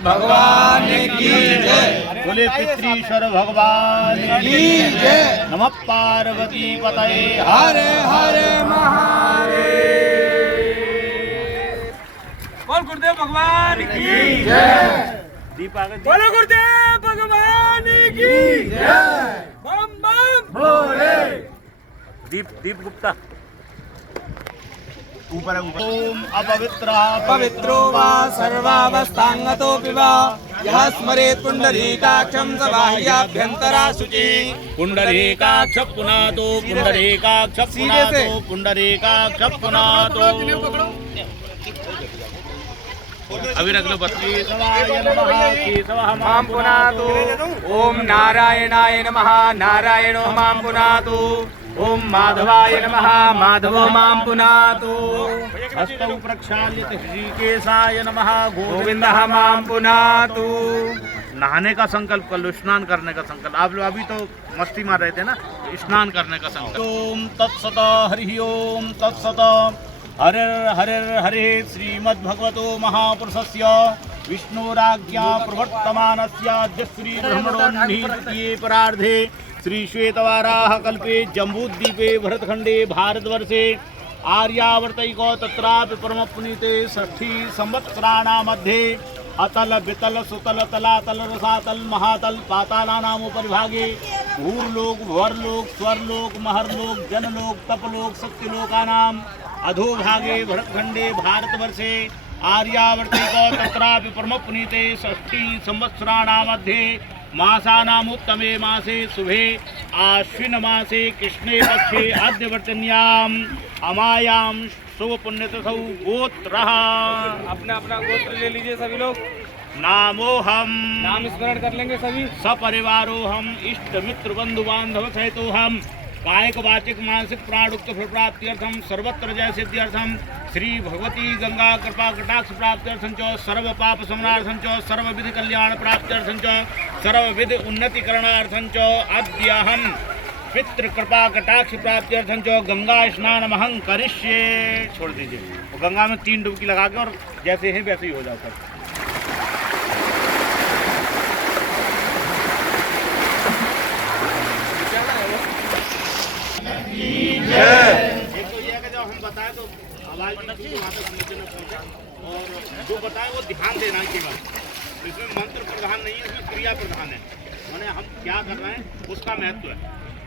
भगवान की जय। बोले पितृश्वर भगवान की जय। नमः पार्वती पतये हर हर महादेव। बोल गुरुदेव भगवान की जय। दीप आ गए। बोलो गुरुदेव भगवान की जय। बम बम भोले। दीप गुप्ता ऊपर ओम अपवित्र पवित्रो वा सर्वावस्थांगतोऽपि वा यः स्मरेत् पुण्डरीकाक्षं स बाह्याभ्यन्तरा शुचिः। पुंडरीकाक्ष पुनातो पुंडरीकाक्ष पुनातो पुंडरीकाक्ष पुनातो। अभी रख लो 32 मां पुनातु। ओम नारायणाय नमः नारायणो मां पुनातु। ओम माधवाय नमः माधवो मां पुनातु। हस्तौ प्रक्षाल्यते ऋषिकेशाय नमः गोविंदः मां पुनातु। नहाने का संकल्प कर लो, स्नान करने का संकल्प। आप लोग अभी तो मस्ती मार रहे थे ना, स्नान करने का संकल्प। ओम तत्सत हरि ओम तत्सत। हरे हरे हरे श्रीमद्भगवतो महापुरुषस्य विष्णुराज्ञा प्रवर्तमानस्य अद्य श्री ब्रह्मणोन्निहिते परार्धे श्री श्वेतवाराह कल्पे जम्बूद्वीपे भरतखंडे भारतवर्षे आर्यावर्तैको तत्रापि परम पुनीते षष्ठी संवत्सराणां मध्ये अतल वितल सुतल तलातल रसातल महातल पातालानाम उपरिभागे भूर्लोक भुवर्लोक स्वर्लोक महर्लोक जनलोक तपलोक सत्यलोकानाम अधोभागे भरतखंडे भारतवर्षे आर्यावर्तैको तत्रापि परम पुनीते षष्ठी संवत्सराणां मध्ये मासानामुत्तमे मासे शुभे आश्विन मासे कृष्णे पक्षे आद्यवर्तन्याम अमायां शुभ पुण्यतिथौ गोत्रः। अपना अपना गोत्र ले लीजिए सभी लोग। नामोहम नाम स्मरण कर लेंगे सभी। सपरिवारोहम इष्ट मित्र बंधु बांधव सहितोहम कायिक वाचिक मानसिक प्राणुक्त फल प्राप्त्यर्थम सर्वत्र जय सिद्ध्यर्थम श्री भगवती गंगा कृपा कटाक्ष प्राप्त्यर्थम च सर्व पाप समनार्थम च सर्व विधि कल्याण प्राप्त्यर्थम च सर्व विधि उन्नतिकरणार्थम च अद्यहम पितृ कृपा कटाक्ष प्राप्त्यर्थम च गंगा स्नान महं करिष्ये। छोड़ दीजिए, वो गंगा में 3 डुबकी लगा के और जैसे है वैसे ही हो जाता है। एक तो ये है कि जब हम बताएं तो आवाज वहाँ तक नीचे न पहुँचे, और जो बताएं वो ध्यान देना केवल। इसमें मंत्र प्रधान नहीं है, इसमें क्रिया प्रधान है। माने हम क्या कर रहे हैं उसका महत्व है।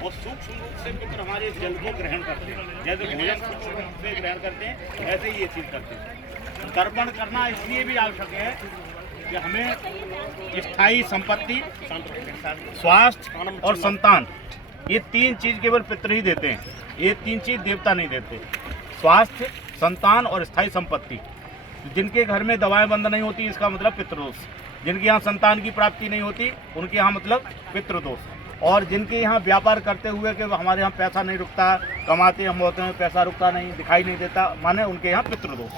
और सूक्ष्म रूप से मित्र हमारे जल को ग्रहण करते हैं, जैसे भोजन सूक्ष्म रूप से ग्रहण करते हैं ऐसे ही ये चीज़ करते हैं। तर्पण करना इसलिए भी आवश्यक है कि हमें स्थायी संपत्ति, स्वास्थ्य और संतान, ये 3 चीज़ केवल पितृ ही देते हैं। ये 3 चीज़ देवता नहीं देते। स्वास्थ्य, संतान और स्थायी संपत्ति। जिनके घर में दवाएं बंद नहीं होती इसका मतलब पितृदोष। जिनके यहाँ संतान की प्राप्ति नहीं होती उनके यहाँ मतलब पितृदोष। और जिनके यहाँ व्यापार करते हुए कि हमारे यहाँ पैसा नहीं रुकता, कमाते हम होते हैं पैसा रुकता नहीं, दिखाई नहीं देता, माने उनके यहाँ पितृदोष।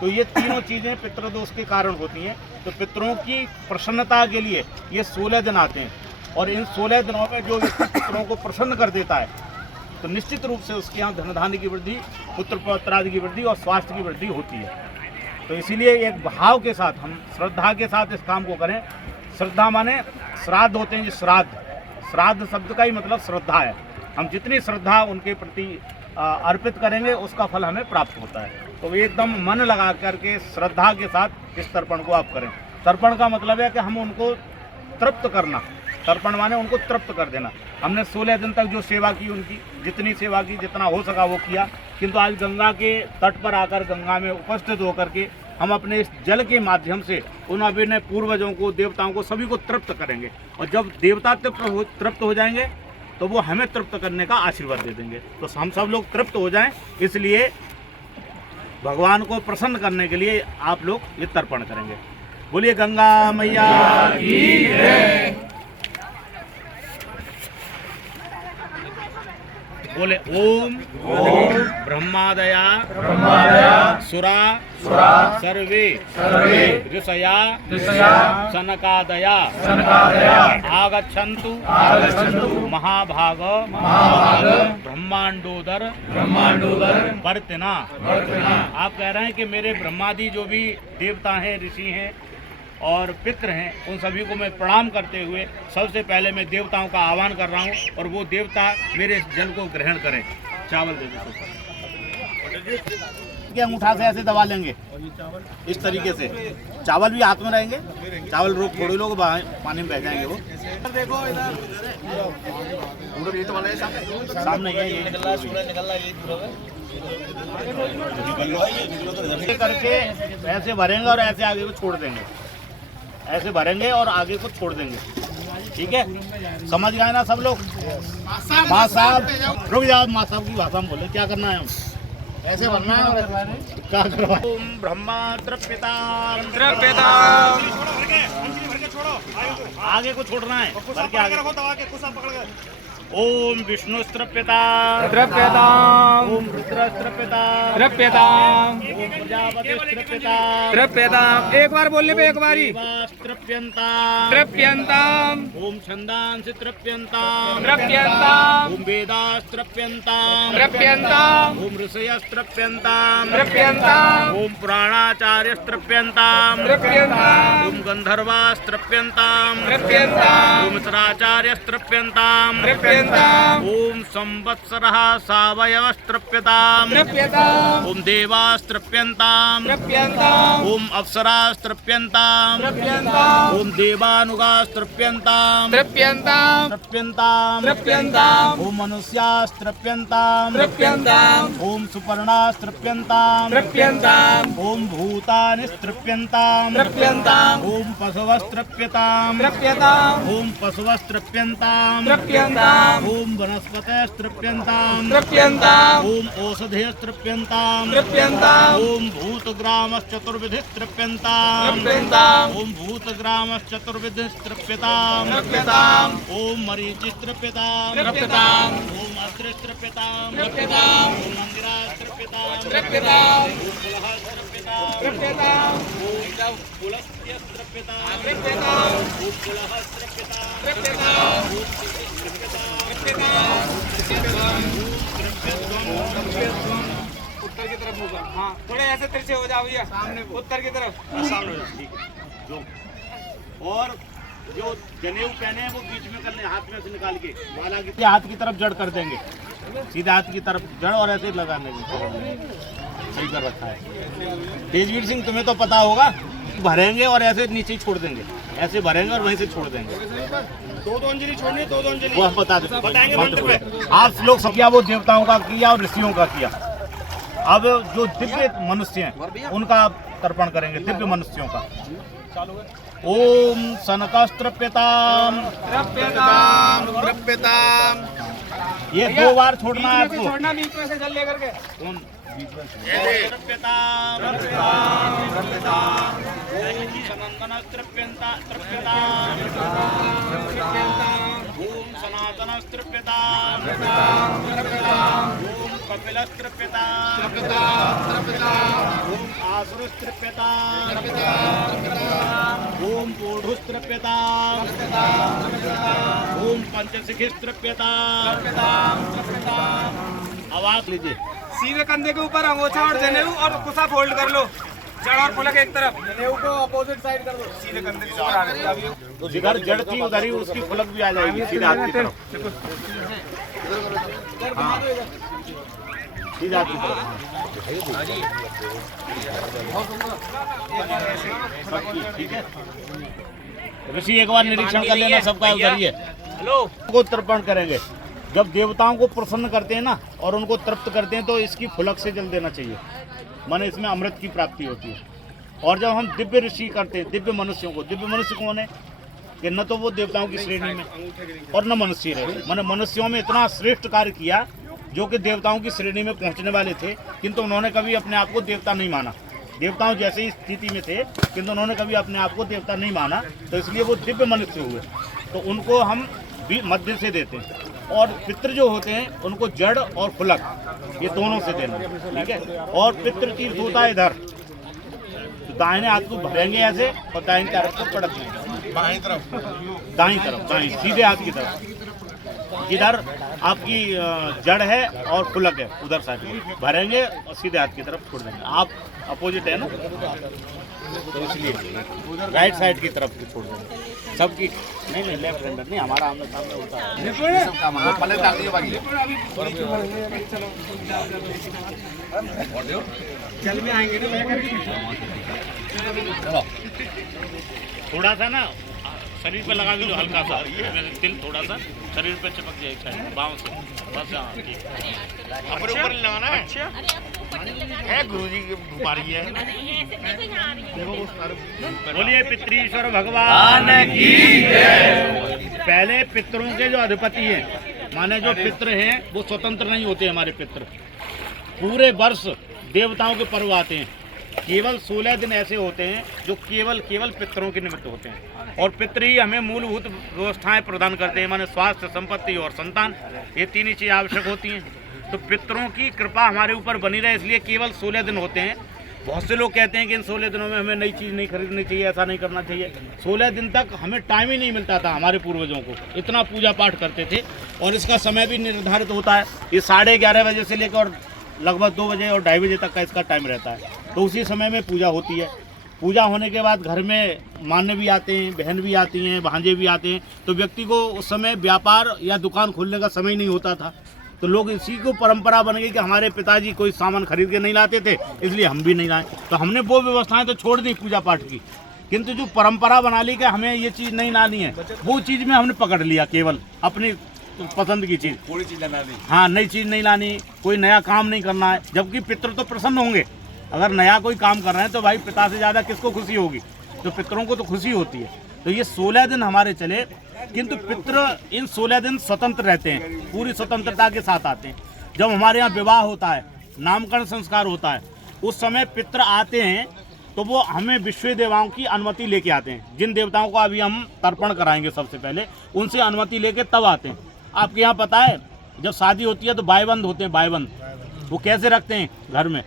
तो ये तीनों चीज़ें पितृदोष के कारण होती हैं। तो पितरों की प्रसन्नता के लिए ये 16 दिन आते हैं, और इन 16 दिनों में जो व्यक्ति पितरों को प्रसन्न कर देता है तो निश्चित रूप से उसके यहाँ धन धान्य की वृद्धि, पुत्र पौत्र आदि की वृद्धि और स्वास्थ्य की वृद्धि होती है। तो इसीलिए एक भाव के साथ, हम श्रद्धा के साथ इस काम को करें। श्रद्धा माने श्राद्ध होते हैं, श्राद्ध, श्राद्ध शब्द का ही मतलब श्रद्धा है। हम जितनी श्रद्धा उनके प्रति अर्पित करेंगे उसका फल हमें प्राप्त होता है। तो एकदम मन लगा करके श्रद्धा के साथ इस तर्पण को आप करें। तर्पण का मतलब है कि हम उनको तृप्त करना। तर्पण माने उनको तृप्त कर देना। हमने 16 दिन तक जो सेवा की, उनकी जितनी सेवा की, जितना हो सका वो किया, किंतु आज गंगा के तट पर आकर गंगा में उपस्थित होकर के हम अपने इस जल के माध्यम से उन अपने पूर्वजों को, देवताओं को, सभी को तृप्त करेंगे। और जब देवता तृप्त हो जाएंगे तो वो हमें तृप्त करने का आशीर्वाद दे देंगे। तो हम सब लोग तृप्त हो जाएं, इसलिए भगवान को प्रसन्न करने के लिए आप लोग ये तर्पण करेंगे। बोलिए गंगा मैया की जय। बोले ओम ब्रह्मादया सुरा सर्वे ऋषया सनकादया आगच्छन्तु महाभाग ब्रह्मांडोदर वर्तिना। आप कह रहे हैं कि मेरे ब्रह्मादि जो भी देवता हैं, ऋषि हैं, और पितृ हैं, उन सभी को मैं प्रणाम करते हुए सबसे पहले मैं देवताओं का आह्वान कर रहा हूँ और वो देवता मेरे जल को ग्रहण करें। चावल दे दो, क्या अंगूठा से ऐसे दबा लेंगे इस तरीके से, चावल भी हाथ में रहेंगे, चावल रोक थोड़े लोग पानी में बह जाएंगे। वो देखो इधर सामने ये करके ऐसे भरेंगे और ऐसे आगे को छोड़ देंगे, ऐसे भरेंगे और आगे को छोड़ देंगे। ठीक है, समझ गए ना सब लोग? माँ साहब रुक जाओ, माँ साहब की भाषा में बोले क्या करना है, हम ऐसे भरना है और क्या करवा। ओम ब्रह्मा तृप्यता आगे को छोड़ना है, भर के आगे। ओम विष्णु तृप्यता ओम रुद्र तृप्यता द्रव्यताम ओम प्रजापति तृप्यता द्रव्यताम। एक बार बोलने पे एक बारी। तृप्यंताम द्रव्यंताम ओम छंदांसि तृप्यंताम द्रव्यंताम ओम वेदास तृप्यंताम द्रव्यंताम ओम ऋषयस् तृप्यंताम द्रव्यंताम ओम पुराणाचार्यस् तृप्यंताम द्रव्यंताम ओम गंधर्वास् तृप्यंताम द्रव्यंताम ओम मित्राचार्यस् तृप्यंताम द्रव्यंताम ओम संवत्सरः सावयवस् तृप्यताम द्रव्यंताम ओम देवास् तृप्यंताम द्रव्यंताम ओम अप्सरास् तृप्यंताम द्रव्यंताम ओम देवानुगास् तृप्यंताम द्रव्यंताम तृप्यंताम द्रव्यंताम ओम मनुष्यास् तृप्यंताम द्रव्यंताम ओम सुपर्णास् तृप्यंताम द्रव्यंताम ओम भूतानि तृप्यंताम द्रव्यंताम ओम पशवस् तृप्यताम द्रव्यंताम ओम पशवस् तृप्यंताम द्रव्यंताम ओम वनस्पतयः तृप्यंताम द्रव्यंताम ओम औषधयः तृप्यंताम द्रव्यंताम ओम भूतग्रामश्चतुर्विधः तृप्यंताम द्रव्यंताम ओम भूतग्रामश्चतुर्विधः तृप्यताम द्रव्यंताम ओम मरीचिः तृप्यताम द्रव्यंताम ओम अत्रिः तृप्यताम द्रव्यंताम ओम मंदिराः तृप्यताम द्रव्यंताम ओम पुलहः तृप्यताम द्रव्यंताम ओम पुलस्त्यः तृप्यताम द्रव्यंताम ओम पुलहः तृप्यताम द्रव्यंताम ओम तृप्यताम उत्तर की तरफ होगा। हाँ, थोड़े ऐसे तिरछे हो जाओ भैया, सामने उत्तर की तरफ। सामने ठीक है। जो और जो जनेऊ पहने हैं वो बीच में कर लें, हाथ में से निकाल के माला की हाथ की तरफ जड़ कर देंगे, सीधे हाथ की तरफ जड़ और ऐसे लगाने सही कर रखा है। तेजवीर सिंह तुम्हें तो पता होगा, भरेंगे और ऐसे नीचे छोड़ देंगे, ऐसे भरेंगे और वहीं से छोड़ देंगे। दो अंजलि छोड़नी, दो अंजलि वो बता देते बताएंगे मंत्र में। आप लोग सब किया वो देवताओं का किया और ऋषियों का किया। अब जो दिव्य मनुष्य हैं उनका आप तर्पण करेंगे, दिव्य मनुष्यों का। ओम सनकास्त्रप्यताम द्रव्यंताम द्रव्यंताम। ये 2 बार छोड़ना है आपको। छोड़ना बीच में से जल लेकर के। कौन ओम सनातनस्तृप्यताम ओम कपिलस्तृप्यताम ओम आसुरस्तृप्यताम ओम पूर्णस्तृप्यताम ओम पंचशिखिस्तृप्यताम। आवाज लीजिए। सीधे कंधे के ऊपर अंगोछा और जनेऊ और कुसा फोल्ड कर लो, जड़ और फुलक एक तरफ, जनेऊ को अपोजिट साइड कर दो, सीधे कंधे के ऊपर आ रहे। तो जिधर जड़ थी उधर ही उसकी फुलक भी आ जाएगी सीधे हाथ की तरफ। हाँ। सीधे हाथ की तरफ। ठीक है ऋषि, एक बार निरीक्षण कर लेना सबका उधर ही है। हेलो को तर्पण करेंगे। जब देवताओं को प्रसन्न करते हैं ना और उनको तृप्त करते हैं तो इसकी फुलक से जल देना चाहिए, माने इसमें अमृत की प्राप्ति होती है। और जब हम दिव्य ऋषि करते हैं, दिव्य मनुष्यों को, दिव्य मनुष्य कौन है कि न तो वो देवताओं की श्रेणी में और न मनुष्य रहे, माने मनुष्यों में इतना श्रेष्ठ कार्य किया जो कि देवताओं की श्रेणी में पहुंचने वाले थे, किंतु उन्होंने कभी अपने आप को देवता नहीं माना। देवताओं जैसे ही स्थिति में थे किंतु उन्होंने कभी अपने आप को देवता नहीं माना, तो इसलिए वो दिव्य मनुष्य हुए। तो उनको हम भी मध्य से देते हैं। और पितृ जो होते हैं उनको जड़ और फुलक ये दोनों से देना, ठीक है। और पितृ तीर्थ होता है इधर, तो दाहिने हाथ को भरेंगे ऐसे और दाहिनी तरफ को पटक देंगे, दाहिनी तरफ दाहिनी सीधे हाथ की तरफ, जिधर आपकी जड़ है और फुलक है उधर साइड भरेंगे और सीधे हाथ की तरफ छोड़ देंगे। आप अपोजिट है ना, तो इसलिए राइट साइड की तरफ की छोड़ देंगे सबकी। नहीं लेफ्ट हैंडर नहीं, हमारा आमने सामने होता है सब काम। पलट डाल दिए बाकी जल में आएंगे ना। चलो थोड़ा सा ना शरीर पे लगा के लो, हल्का सा तिल थोड़ा सा शरीर पे चिपक जाए साइड बाँव से बस। हाँ ठीक, अपने ऊपर नहीं लगाना है। अच्छा है गुरुजी की बीमारी है। बोलिए पितृश्वर भगवान की जय। पहले पितरों के जो अधिपति हैं, माने जो पितृ हैं वो स्वतंत्र नहीं होते। हमारे पितृ पूरे वर्ष देवताओं के पर्व आते हैं, केवल 16 दिन ऐसे होते हैं जो केवल पितरों के निमित्त होते हैं। और पितृ ही हमें मूलभूत व्यवस्थाएं प्रदान करते हैं, माने स्वास्थ्य, संपत्ति और संतान, ये तीन ही चीज़ें आवश्यक होती हैं। तो पितरों की कृपा हमारे ऊपर बनी रहे इसलिए केवल 16 दिन होते हैं। बहुत से लोग कहते हैं कि इन 16 दिनों में हमें नई चीज़ नहीं खरीदनी चाहिए, ऐसा नहीं करना चाहिए। 16 दिन तक हमें टाइम ही नहीं मिलता था। हमारे पूर्वजों को इतना पूजा पाठ करते थे और इसका समय भी निर्धारित होता है। ये 11:30 बजे से लेकर लगभग 2 बजे और 2:30 बजे तक का इसका टाइम रहता है। तो उसी समय में पूजा होती है। पूजा होने के बाद घर में मान्य भी आते हैं, बहन भी आती हैं, भांजे भी आते हैं। तो व्यक्ति को उस समय व्यापार या दुकान खोलने का समय नहीं होता था। तो लोग इसी को परंपरा बन गई कि हमारे पिताजी कोई सामान खरीद के नहीं लाते थे, इसलिए हम भी नहीं लाए। तो हमने वो व्यवस्थाएं तो छोड़ दी पूजा पाठ की, किंतु जो परंपरा बना ली कि हमें ये चीज़ नहीं लानी है, वो चीज़ में हमने पकड़ लिया। केवल अपनी पसंद की चीज़, थोड़ी चीज़ लानी। हाँ, नई चीज़ नहीं लानी, कोई नया काम नहीं करना है। जबकि पितृ तो प्रसन्न होंगे। अगर नया कोई काम कर रहे हैं तो भाई पिता से ज़्यादा किसको खुशी होगी? तो पितरों को तो खुशी होती है। तो ये 16 दिन हमारे चले, किंतु पितृ इन 16 दिन स्वतंत्र रहते हैं, पूरी स्वतंत्रता के साथ आते हैं। जब हमारे यहाँ विवाह होता है, नामकरण संस्कार होता है, उस समय पितृ आते हैं तो वो हमें विश्व देवताओं की अनुमति लेके आते हैं। जिन देवताओं को अभी हम तर्पण कराएंगे सबसे पहले, उनसे अनुमति लेके तब आते हैं। आपके यहाँ पता है जब शादी होती है तो बायबंद होते हैं। बायबंद वो कैसे रखते हैं? घर में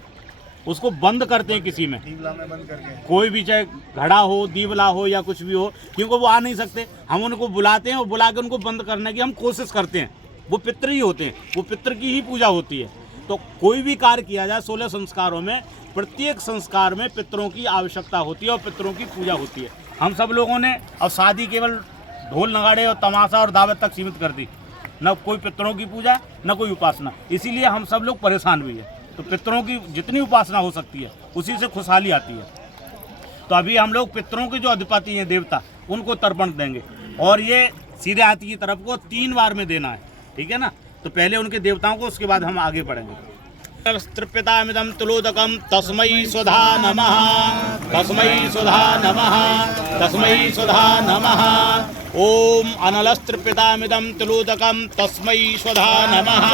उसको बंद करते हैं किसी में, दीवला में बंद करके। कोई भी चाहे घड़ा हो, दीवला हो या कुछ भी हो, क्योंकि वो आ नहीं सकते। हम उनको बुलाते हैं और बुला के उनको बंद करने की हम कोशिश करते हैं। वो पितृ ही होते हैं, वो पितृ की ही पूजा होती है। तो कोई भी कार्य किया जाए 16 संस्कारों में, प्रत्येक संस्कार में पितरों की आवश्यकता होती है और पितरों की पूजा होती है। हम सब लोगों ने अब शादी केवल ढोल नगाड़े और तमाशा और दावत तक सीमित कर दी, न कोई पितरों की पूजा न कोई उपासना। इसीलिए हम सब लोग परेशान भी हैं। तो पितरों की जितनी उपासना हो सकती है उसी से खुशहाली आती है। तो अभी हम लोग पितरों के जो अधिपति हैं देवता, उनको तर्पण देंगे और ये सीधे हाथी की तरफ को 3 बार में देना है, ठीक है ना? तो पहले उनके देवताओं को, उसके बाद हम आगे बढ़ेंगे। पितामिदं तुलोदकं तस्मै स्वधा नमः, तस्मै स्वधा नमः, तस्मै स्वधा नमः। ओम अनलस्त्रपितामिदं तुलोदकं तस्मै स्वधा नमः,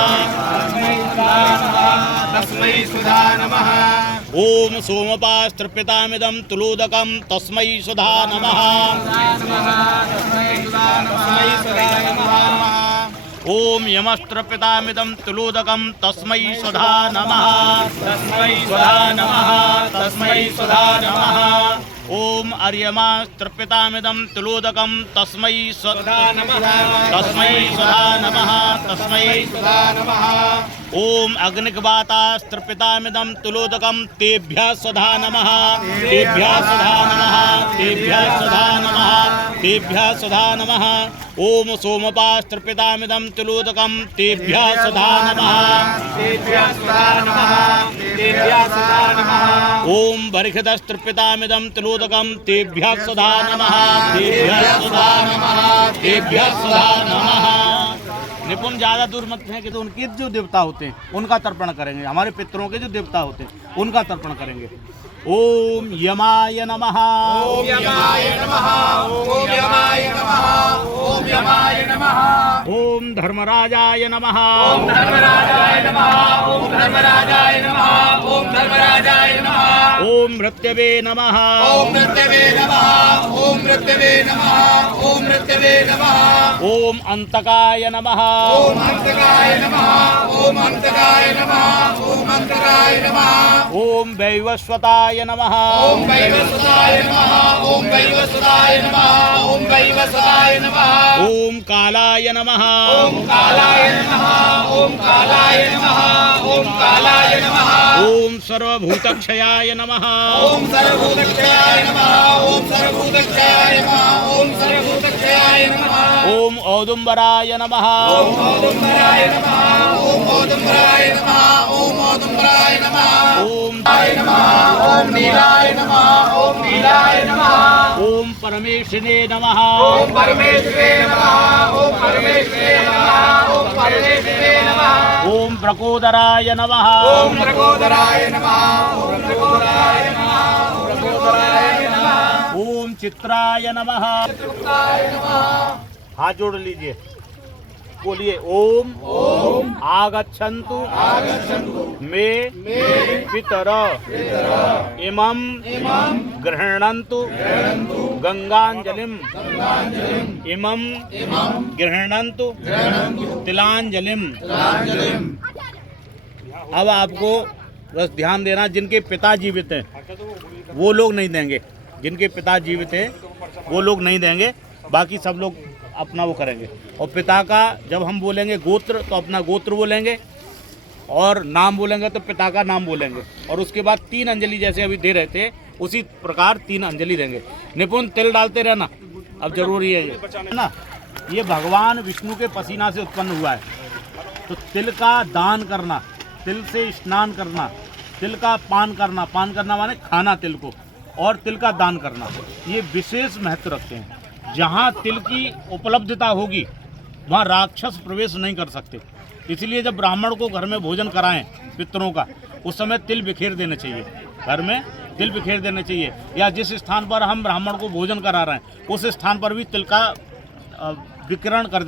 तस्मै सुधा नमः। ओम सोमपास्त्रपितामिदं तुलोदकं तस्मै स्वधा नमः, तस्मै सुधा नमः। ओम यमस्त्रपितामिदं तुलोदकं तस्मै स्वधा नमः, तस्मै सुधा नमः, तस्मै सुधा नमः। ओम अर्यमास्त्रपितामिदं तुलोदकं तस्मै स्वधा नमः, तस्मै स्वधा नमः, तस्मै सुधा नमः। ओम अग्निकवातास्त्रपितामिदं तुलोदकं तेभ्यः स्वधा नमः, तेभ्यः स्वधा नमः, तेभ्यः स्वधा नमः, तेभ्यः स्वधा नमः। ओम सोमपास्त्रपितामिदं तुलोदकं तेभ्यः स्वधा नमः, तेभ्यः सुधा नमः, तेभ्यः सुधा नमः। ओम बर्हिदस्त्रपितामिदं तुलोदकं तेभ्यः स्वधा नमः, तेभ्यः स्वधा नमः, तेभ्यः स्वधा नमः। निपुण ज़्यादा दूर मत हैं कि तो उनके जो देवता होते हैं उनका तर्पण करेंगे। हमारे पितरों के जो देवता होते हैं उनका तर्पण करेंगे। ओम यमाय नमः, ओम यमाय नमः, ओम यमाय नमः, ओम यमाय नमः। ओम धर्मराजाय नमः, ओम धर्मराजाय नमः, ओम धर्मराजाय नमः, ओम धर्मराजाय नमः। ओम मृत्यवे नमः, ओम मृत्यवे नमः, ओम मृत्यवे नमः, ओम मृत्यवे नमः। ओम अंतकाय नमः, ओम अंतकाय नमः, ओम अंतकाय नमः, ओम अंतकाय नमः। ओम वैवस्वताय नमः, ओम वैवस्वताय नमः, ओम वैवस्वताय नमः, ओम वैवस्वताय नमः ओम कालाय नमः ओम कालाय नमः ओम कालाय नमः ओम कालाय नमः ओम सर्वभूतक्षयाय नमः ओम सर्वभूतक्षयाय नमः ओम सर्वभूतक्षयाय नमः ओम सर्वभूतक्षयाय नमः ओम औदुम्बराय नमः ओम औदुम्बराय नमः ओम औदुम्बराय नमः ओम औदुम्बराय नमः ओम ओम नीलाय नमः ओम नीलाय नमः ओम परमेश्वरे नमः ओम परमेश्वरे नमः ओम परमेश्वरे नमः ओम परमेश्वरे नमः ओम प्रकोदराय नमः ओम प्रकोदराय नमः ओम प्रकोदराय नमः ओम प्रकोदराय नमः ओम चित्राय नमः चित्रगुप्ताय नमः हाथ जोड़ लीजिए, बोलिए ओम ओम आगच्छन्तु मे पितर इमं गृह्णन्तु गंगांजलिम इमं गृह्णन्तु तिलांजलिम। अब आपको बस ध्यान देना, जिनके पिता जीवित हैं वो लोग नहीं देंगे, जिनके पिता जीवित हैं वो लोग नहीं देंगे, बाकी सब लोग अपना वो करेंगे। और पिता का जब हम बोलेंगे गोत्र तो अपना गोत्र बोलेंगे, और नाम बोलेंगे तो पिता का नाम बोलेंगे, और उसके बाद 3 अंजलि जैसे अभी दे रहे थे उसी प्रकार 3 अंजलि देंगे। निपुण तिल डालते रहना, अब जरूरी है ये ना, ये भगवान विष्णु के पसीना से उत्पन्न हुआ है, तो तिल का दान करना, तिल से स्नान करना, तिल का पान करना माने खाना तिल को, और तिल का दान करना, ये विशेष महत्व रखते हैं। जहाँ तिल की उपलब्धता होगी वहाँ राक्षस प्रवेश नहीं कर सकते, इसलिए जब ब्राह्मण को घर में भोजन कराएं पितरों का, उस समय तिल बिखेर देने चाहिए, घर में तिल बिखेर देने चाहिए, या जिस स्थान पर हम ब्राह्मण को भोजन करा रहे हैं उस स्थान पर भी तिल का विकिरण कर देना।